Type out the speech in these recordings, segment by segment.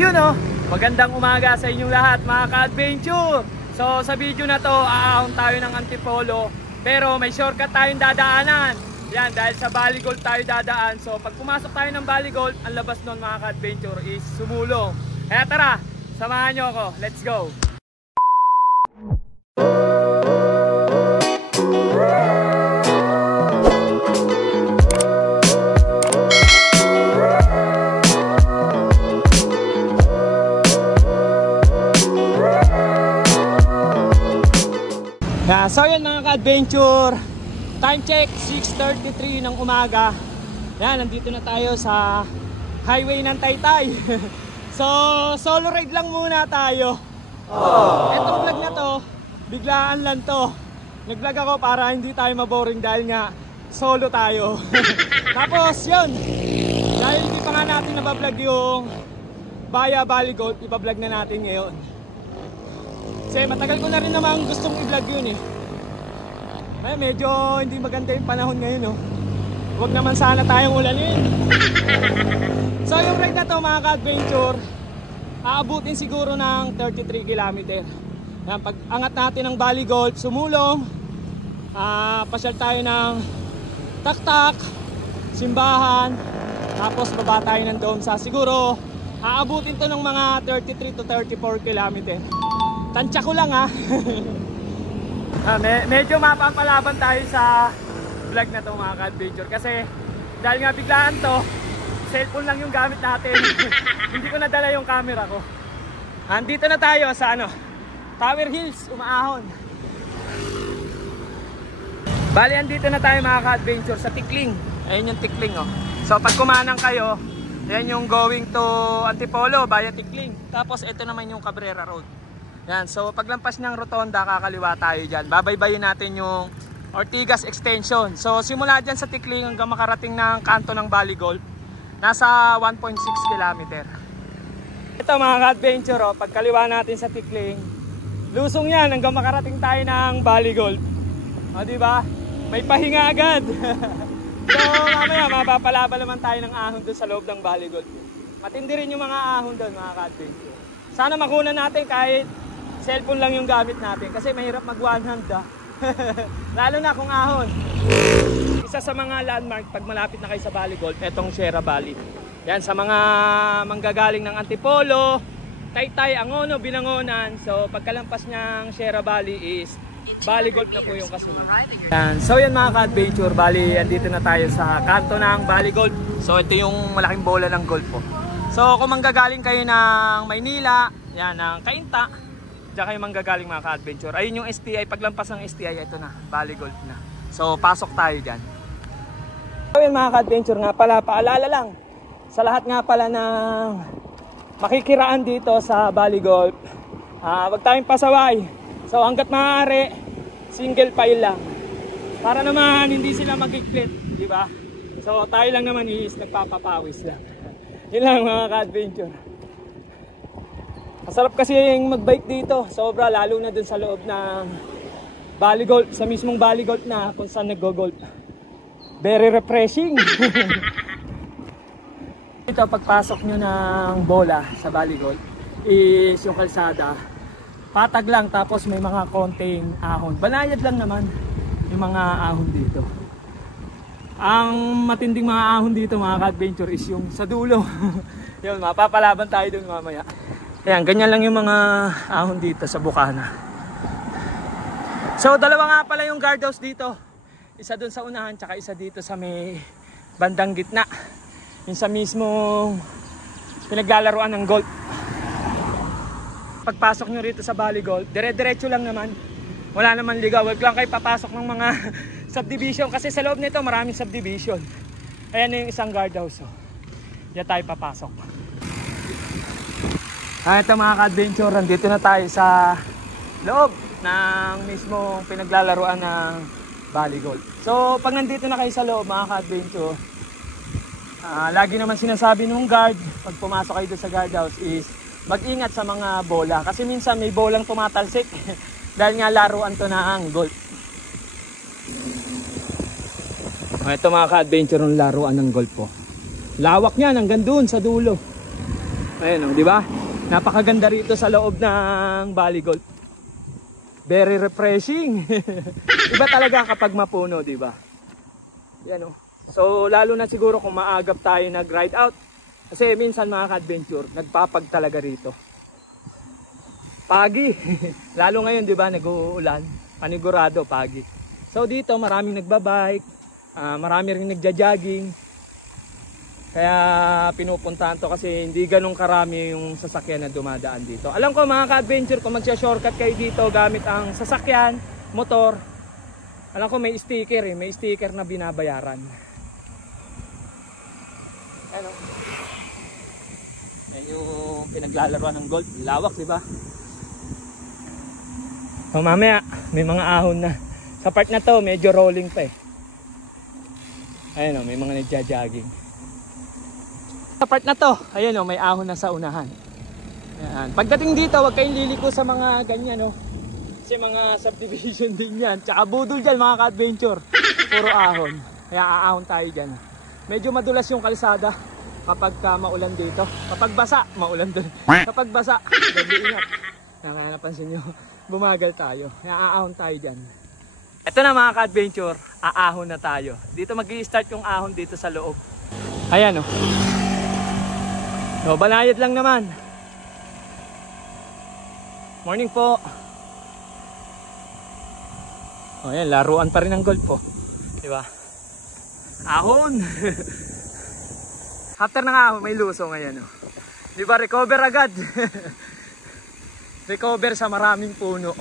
Ayun oh, magandang umaga sa inyong lahat mga ka-adventure. So sa video na to, aahon tayo ng Antipolo, pero may shortcut tayong dadaanan. Yan, dahil sa Valley Gold tayo dadaan. So pag pumasok tayo ng Valley Gold, ang labas nun mga ka-adventure is Sumulong. Kaya tara, samahan nyo ako, let's go. So yun mga ka-adventure, time check 6:33 ng umaga. Yan, nandito na tayo sa highway ng Taytay. So solo ride lang muna tayo. Etong vlog na to, biglaan lang to. Nag-vlog ako para hindi tayo maboring dahil nga solo tayo. Tapos yun, dahil hindi pa nga natin nabablog yung Baya Valley Gold, ibablog na natin ngayon. Kasi matagal ko na rin namang gustong i-vlog yun eh. Ay, medyo hindi maganda yung panahon ngayon oh. Huwag naman sana tayong ulanin. So yung ride na to mga ka-adventure, aabutin siguro ng 33 km. Yan, pag angat natin ng Valley Gold, Sumulong, pasyal tayo ng Taktak, Simbahan, tapos baba tayo ng Domsa. Siguro aabutin to ng mga 33 to 34 km. Tansya ko lang ha. Medyo mapapalaban tayo sa vlog na to mga ka-adventure. Kasi dahil nga biglaan to, cellphone lang yung gamit natin. Hindi ko nadala yung camera ko. Andito na tayo sa Tower Hills, umaahon. Bali andito na tayo mga ka-adventure sa Tikling. Ayun yung Tikling oh. So pag kumanang kayo, yan yung going to Antipolo via Tikling. Tapos ito naman yung Cabrera Road. Yan, so paglampas ng rotonda, kakaliwa tayo dyan. Babaybayin natin yung Ortigas Extension. So simula dyan sa Tikling hanggang makarating ng kanto ng Valley Gold, nasa 1.6 km. Ito mga ka-adventure, oh, pagkaliwa natin sa Tikling, lusong yan hanggang makarating tayo ng Valley Gold. O diba? May pahinga agad. So mamaya mapapalaban naman tayo ng ahon doon sa loob ng Valley Gold. Matindi rin yung mga ahon doon mga ka-adventure. Sana makunan natin kahit cellphone lang yung gamit natin kasi mahirap mag one hand lalo na kung ahon. Isa sa mga landmark pag malapit na kayo sa Valley Gold, etong Sierra Valley. Yan, sa mga manggagaling ng Antipolo, Taytay, Angono, Binangonan. So pagkalampas ng Sierra Valley is Valley Gold na po yung kasunod. Yan. So yan mga ka-adventure, bali andito na tayo sa kanto ng Valley Gold. So ito yung malaking bola ng gold po. So kung manggagaling kayo ng Maynila, yan, ng Cainta, diyan kayo manggagaling mga ka-adventure. Ayun yung STI, paglampas ng STI, ito na, Valley Gold na. So pasok tayo dyan. So yun mga ka-adventure nga pala, paalala lang sa lahat nga pala ng makikiraan dito sa Valley Gold, wag tayong pasaway. So hanggat maaari, single file lang. Para naman hindi sila magigpit, di ba? So tayo lang naman is nagpapapawis lang. Yun lang mga ka-adventure. Masarap kasi yung mag-bike dito, sobra, lalo na dun sa loob ng Valley Gold, sa mismong Valley Gold na kung saan nag-go-gold. Very refreshing. Ito, pagpasok nyo ng bola sa Valley Gold is yung kalsada, patag lang, tapos may mga konting ahon. Banayad lang naman yung mga ahon dito. Ang matinding mga ahon dito mga ka-adventure is yung sa dulo. Yun, mapapalaban tayo dun mamaya. Ayan, ganyan lang yung mga ahon dito sa Bukana. So dalawa nga pala yung guardhouse dito. Isa dun sa unahan, tsaka isa dito sa may bandang gitna. Yung sa mismong pinaglalaruan ng golf. Pagpasok nyo rito sa Valley Gold, dire-diretso lang naman. Wala naman ligaw, wag lang kayo papasok ng mga subdivision. Kasi sa loob nito maraming subdivision. Ayan yung isang guardhouse. Oh. Diyan tayo papasok. Ito mga ka-adventure, dito na tayo sa loob ng mismong pinaglalaruan ng Valley Gold. So pag nandito na kayo sa loob mga ka-adventure, lagi naman sinasabi ng guard pag pumasok kayo doon sa guardhouse is mag-ingat sa mga bola. Kasi minsan may bolang tumatalsik dahil nga laruan to ng golf. Ito mga ka-adventure, ng laruan ng golf po. Lawak niyan hanggang doon sa dulo. Ayun, di ba? Napakaganda rito sa loob ng Bali Golf. Very refreshing. Iba talaga kapag mapuno, di ba? Yan, oh. So lalo na siguro kung maagap tayo nag-ride out. Kasi minsan mga ka-adventure, nagpapag talaga rito. Pagi. Lalo ngayon, di ba, nag-uulan. Panigurado, pagi. So dito, maraming nagbabike. Marami rin nagja-jogging. Kaya pinupuntahan to kasi hindi ganun karami yung sasakyan na dumadaan dito. Alam ko mga ka-adventure, kung magsya-shortcut kayo dito gamit ang sasakyan, motor, alam ko may sticker eh. May sticker na binabayaran. Ano? Yan yung pinaglalaroan ng golf. Lawak, di ba? So mamaya, may mga ahon na. Sa part na to, medyo rolling pa eh. Ayun o, may mga nagja-jogging. Sa part na to, ayun o, may ahon na sa unahan. Ayan. Pagdating dito, huwag kayong liliko sa mga ganyan o. Kasi mga subdivision din yan. Tsaka budol dyan mga ka-adventure. Puro ahon. Kaya aahon tayo dyan. Medyo madulas yung kalsada kapag maulan dito. Kapag basa, maulan din. Kapag basa, gabi ingat. Napansin nyo, bumagal tayo. Kaya aahon tayo dyan. Ito na mga ka-adventure, aahon na tayo. Dito mag-i-start yung ahon dito sa loob. Ayan o. So, banayad lang naman. Morning po. O yan, laruan pa rin ng golf po. Diba? Ahon. After ng ahon, may luso ngayon. Diba, recover agad. Recover sa maraming puno.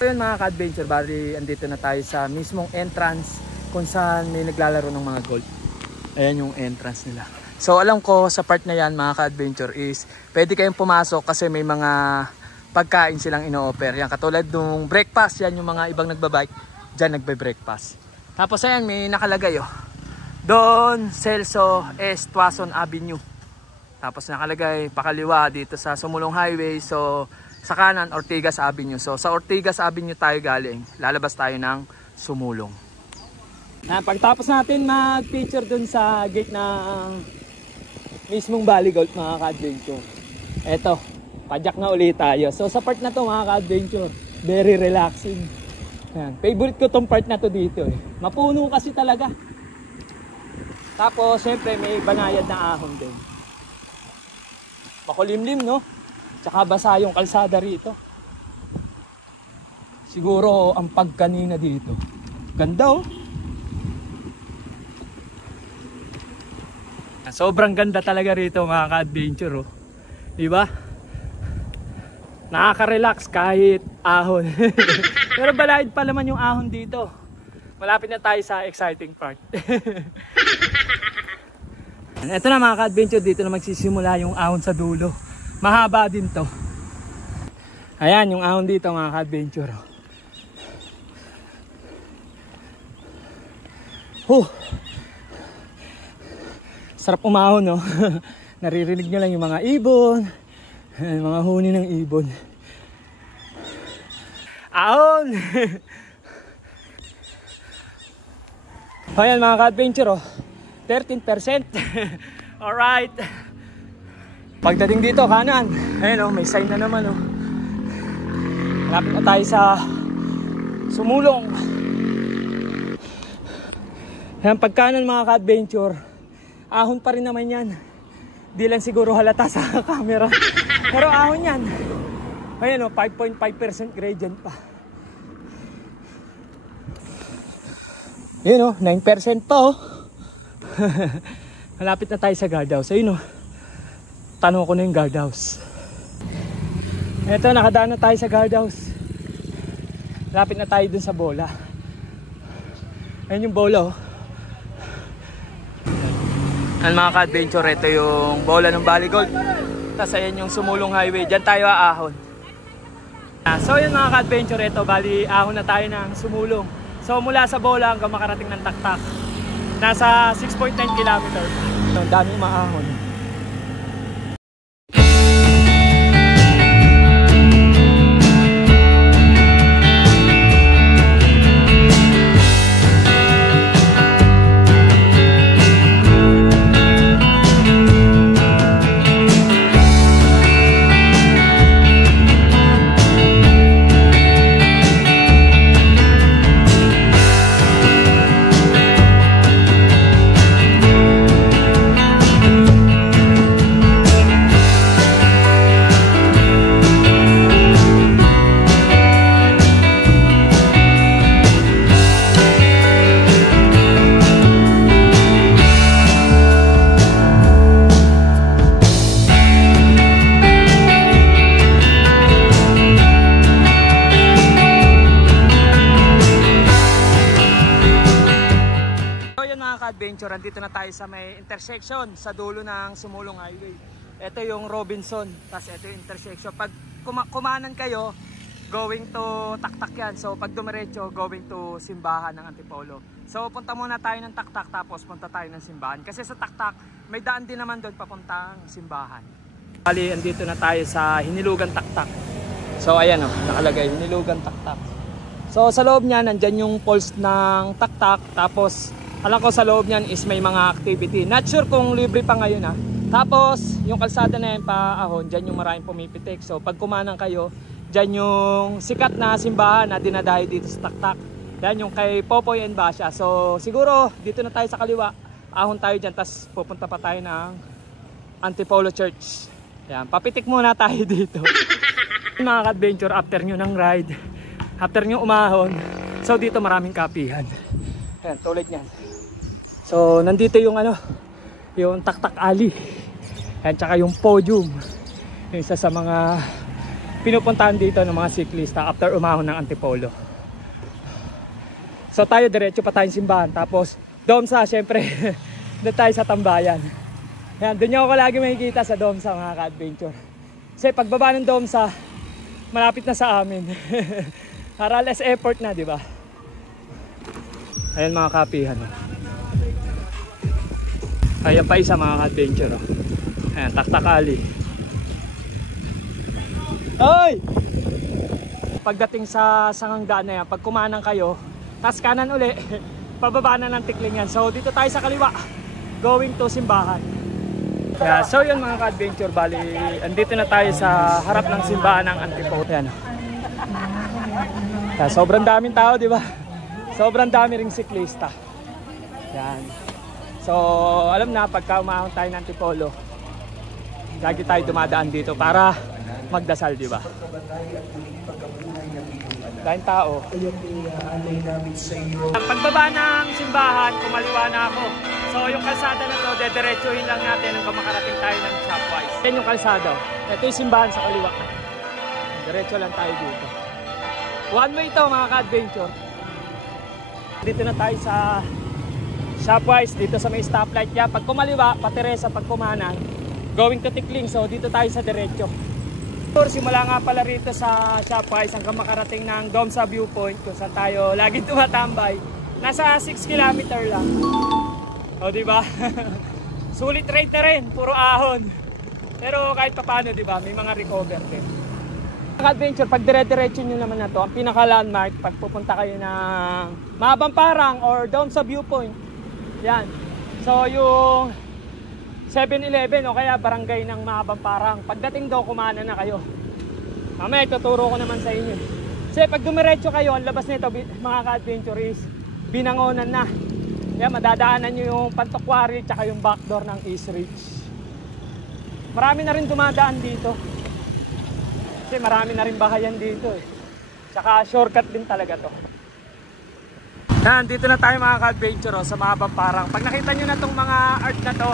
So yun mga ka-adventure, bali andito na tayo sa mismong entrance kung saan may naglalaro ng mga golf. Ayan yung entrance nila. So alam ko sa part na yan mga ka-adventure is pwede kayong pumasok kasi may mga pagkain silang ino-offer. Yan, katulad nung breakfast, yan yung mga ibang nagbabike, dyan nagbe-breakfast. Tapos ayan, may nakalagay oh. Don Celso S. Tuason Avenue. Tapos nakalagay pakaliwa dito sa Sumulong Highway. So sa kanan, Ortigas Avenue. So sa Ortigas Avenue tayo galing. Lalabas tayo ng Sumulong. Pagtapos natin mag-picture dun sa gate ng mismong Bali Golf mga ka-adventure. Eto, padyak na ulit tayo. So sa part na to mga ka-adventure, very relaxing. Ayan. Favorite ko tong part na to dito eh. Mapuno kasi talaga. Tapos syempre may banayad na ahon din. Makulimlim no? Tsaka basa yung kalsada rito. Siguro ang pagkanina dito. Ganda oh. Sobrang ganda talaga rito mga ka-adventure oh. Diba? Nakaka-relax kahit ahon. Pero balahid pa naman yung ahon dito. Malapit na tayo sa exciting part. Ito na mga ka-adventure, dito na magsisimula yung ahon sa dulo. Mahaba din to. Ayan yung ahon dito mga ka-adventure. Sarap umahon no. Naririnig nyo lang yung mga ibon. Mga huni ng ibon. Ahon! Ayan mga ka-adventure oh. 13%. Alright. Pagdating dito kanan. Ayan oh, may sign na naman oh. Malapit na tayo sa Sumulong. Ayan pagkanan mga ka-adventure, ahon pa rin naman yan. Di lang siguro halata sa camera. Pero ahon yan. Ayan o, 5.5% gradient pa. Ayan o, 9% pa o. Malapit na tayo sa guardhouse. Ayun o, tanong ko na yung guardhouse. Ito, nakadaan na tayo sa guardhouse. Malapit na tayo dun sa bola. Ayan yung bola o. Ang mga ka-adventure, ito yung bola ng Bali Golf. Tapos ayan yung Sumulong Highway. Diyan tayo aahon. So yun mga ka-adventure, ito bali ahon na tayo ng Sumulong. So mula sa bola hanggang makarating ng Taktak, nasa 6.9 km. Ang daming maahon. nandito na tayo sa may intersection sa dulo ng Sumulong Highway. Ito yung Robinson, tapos ito yung intersection. Pag kumanan kayo, going to Taktak yan. So pag dumiretso, going to simbahan ng Antipolo. So punta muna tayo ng Taktak, tapos punta tayo ng simbahan. Kasi sa Taktak, may daan din naman doon papuntang simbahan. Bali, andito na tayo sa Hinilugan Taktak. So ayan o, nakalagay, Hinilugan Taktak. So sa loob niyan, nandyan yung poles ng Taktak. Tapos alam ko sa loob niyan is may mga activity. Not sure kung libre pa ngayon ha. Tapos yung kalsada na yan paahon, dyan yung maraming pumipitik. So pag kumanan kayo, dyan yung sikat na simbahan na dinadayo dito sa Taktak. Yan yung kay Popoy and Basha. So siguro dito na tayo sa kaliwa, ahon tayo dyan, tapos pupunta pa tayo ng Antipolo Church. Yan, papitik muna tayo dito. Mga ka-adventure, after nyo ng ride, after nyo umahon, so dito maraming kapihan. Yan, tulad nyan. So nandito yung yung Taktak Alley. Yan, tsaka yung podium. Yung isa sa mga pinupuntahan dito ng mga siklista after umahon ng Antipolo. So tayo diretso pa tayong simbahan. Tapos Domsa, syempre doon tayo sa tambayan. Yan, doon nyo ako lagi makikita sa Domsa mga ka-adventure. Kasi pagbaba ng Domsa, malapit na sa amin. Para less effort na, di ba? Ayan mga kapihan. Ayan pa isa mga ka-adventure. Ayan, Taktak Alley. Oy! Pagdating sa sangangdaan na yan, pag kumanan kayo, tas kanan uli, pababa na ng Tikling yan. So dito tayo sa kaliwa, going to simbahan. Yeah, so yun mga ka-adventure, bali, andito na tayo sa harap ng simbahan ng Antipolo. Yan. Yeah, sobrang daming tao, di ba? Sobrang dami ring siklista. Yan. So alam na, pagka umahon tayo ng Antipolo, lagi tayo dumadaan dito para magdasal, di ba? Dahil tao. Ang pagbaba ng simbahan, kumaliwa na ako. So yung kalsada na to, dediretsuhin lang natin hanggang makarating tayo ng Shopwise. Yan yung kalsada. Ito yung simbahan sa kaliwa. Diretso lang tayo dito. One way ito mga ka-adventure. Dito na tayo sa Shopwise, dito sa may stoplight niya. Pag kumaliwa, patiresa pag kumanan, going to Tikling. So dito tayo sa diretso. Simula nga pala rito sa Shopwise hanggang makarating ng Domsa Viewpoint kung saan tayo laging tumatambay. Nasa 6 km lang. O diba? Sulit ride na rin, puro ahon. Pero kahit pa paano, diba, may mga recover din. Adventure, pag dire-diretso nyo naman na to, ang pinaka-landmark pag pupunta kayo ng Mahabang Parang or Domsa Viewpoint. Yan. So yung 7-Eleven o kaya barangay ng Mahabang Parang. Pagdating daw, kumanan na kayo. Mamaya ituturo ko naman sa inyo. Kasi pag dumiretso kayo, ang labas nito mga ka-adventure is Binangonan na. Yan, madadaanan nyo yung Pantokwari tsaka yung backdoor ng East Ridge. Marami na rin dumadaan dito. Kasi marami na rin bahayan dito eh. Tsaka shortcut din talaga to. Yan, dito na tayo mga ka-adventure sa Mahabang Parang. Pag nakita nyo na tong mga art na to,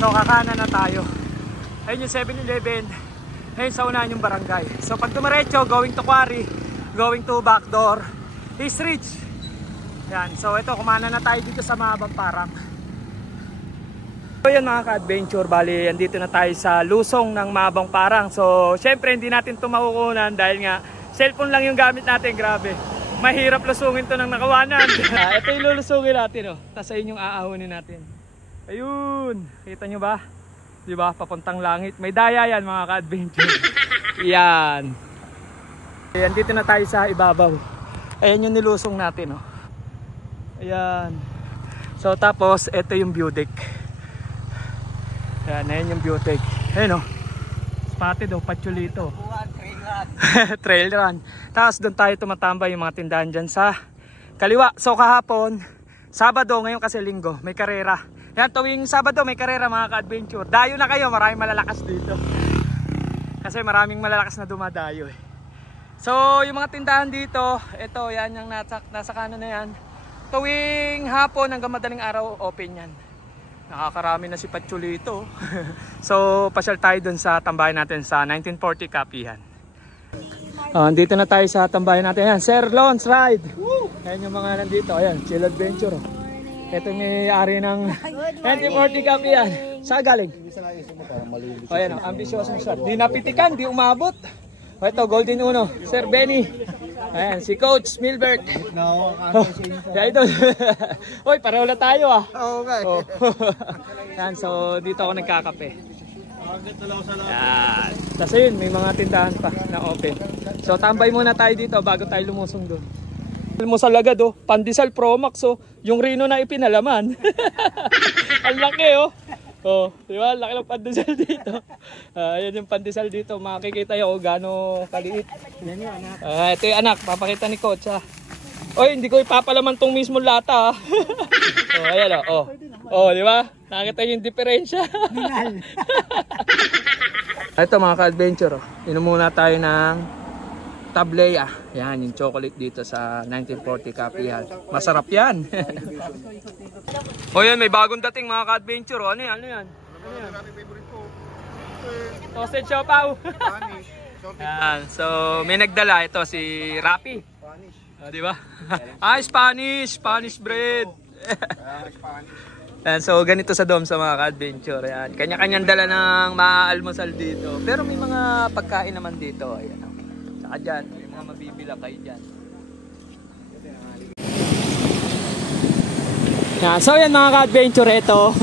so kakanan na tayo. Ayun yung 7-Eleven. Ayun sa unahan yung barangay. So pag dumiretso, going to Quarry, going to backdoor, East Ridge. Yan. So ito, kumanan na tayo dito sa Mahabang Parang. So yan mga ka-adventure, bali andito na tayo sa lusong ng Mahabang Parang. So syempre hindi natin ito makukunan dahil nga cellphone lang yung gamit natin. Grabe, mahirap lusungin to ng nakawanan. Ito yung lulusungin natin, oh. Tapos ayun yung aahunin natin. Ayun, kita nyo ba? Diba, papuntang langit. May daya yan mga ka-adventure. Yan. Ayan, dito na tayo sa ibabaw. Ayan yung nilusong natin, oh. Ayan. So tapos ito yung view deck. Ayan, ayan yung view deck. Ayan, oh. Spotted, oh, Patchulito. Trail run. Tapos doon tayo tumatambay yung mga tindahan dyan sa kaliwa. So kahapon, Sabado, ngayon kasi Linggo, may karera. Yan, tuwing Sabado may karera mga ka-adventure. Dayo na kayo, maraming malalakas dito. Kasi maraming malalakas na dumadayo eh. So yung mga tindahan dito, ito yan yung nasa kanan na yan. Tuwing hapon hanggang madaling araw open yan. Nakakarami na si Patchulito. So pasyal tayo dun sa tambayan natin sa 1940 Kapihan. Dito na tayo sa tambayan natin. Ayan, Sir Lons Ride. Ayan yung mga nandito. Ayan, chill adventure. Ito may-ari ng 1940 Cup yan. Saan galing? O yan, ambisyosong shot. Di napitikan, di umabot. O ito, Golden Uno. Sir Benny. Ayan, si Coach Milbert. Kaya ito. Hoy, pareho na tayo ah. Oo, okay. Oh. Yan, so dito ako nagkakape. Yan. Tapos yun, may mga tindahan pa na open. So tambay muna tayo dito bago tayo lumusong doon. Almusal agad oh, Pandesal Pro Max oh, yung Rino na ipinalaman. Ang laki oh. Oh, di ba? Laki ng pandesal dito. Ayan yung pandesal dito. Makikita yung gaano kaliit. Ito yung anak, papakita ni Coach ha. Oy, hindi ko ipapalaman tong mismo lata ha. Oh, ayan oh. Oh, di ba? Nakita yung diferensya. Ito mga ka-adventure oh. Inom muna tayo ng Tablea. Yan, yung chocolate dito sa 1940 Capital. Masarap yan. O yan, may bagong dating mga ka-adventure. Ano yan? Ano yan? Toasted siopaw. Yan, so may nagdala ito si Rapi. Di ba? Spanish! Spanish bread! Yan, so ganito sa Dom sa mga ka-adventure. Yan, kanya-kanyang dala ng maaalmusal dito. Pero may mga pagkain naman dito. Ayan. Dyan, may mga mabibila kayo dyan. Yeah, so yan mga ka-adventure, ito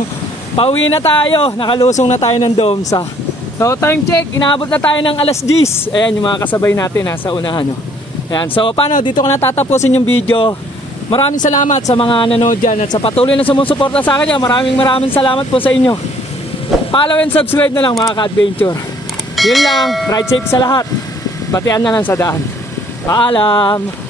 pauwi na tayo, nakalusong na tayo ng Domsa. So time check, inaabot na tayo ng alas 10. Ayan yung mga kasabay natin sa unahan. Ayan, so paano, dito ko na tatapusin yung video. Maraming salamat sa mga nanood dyan at sa patuloy na sumusuporta sa akin. Maraming salamat po sa inyo. Follow and subscribe na lang mga ka-adventure. Yun lang, ride safe sa lahat. Batian na lang sa daan. Paalam!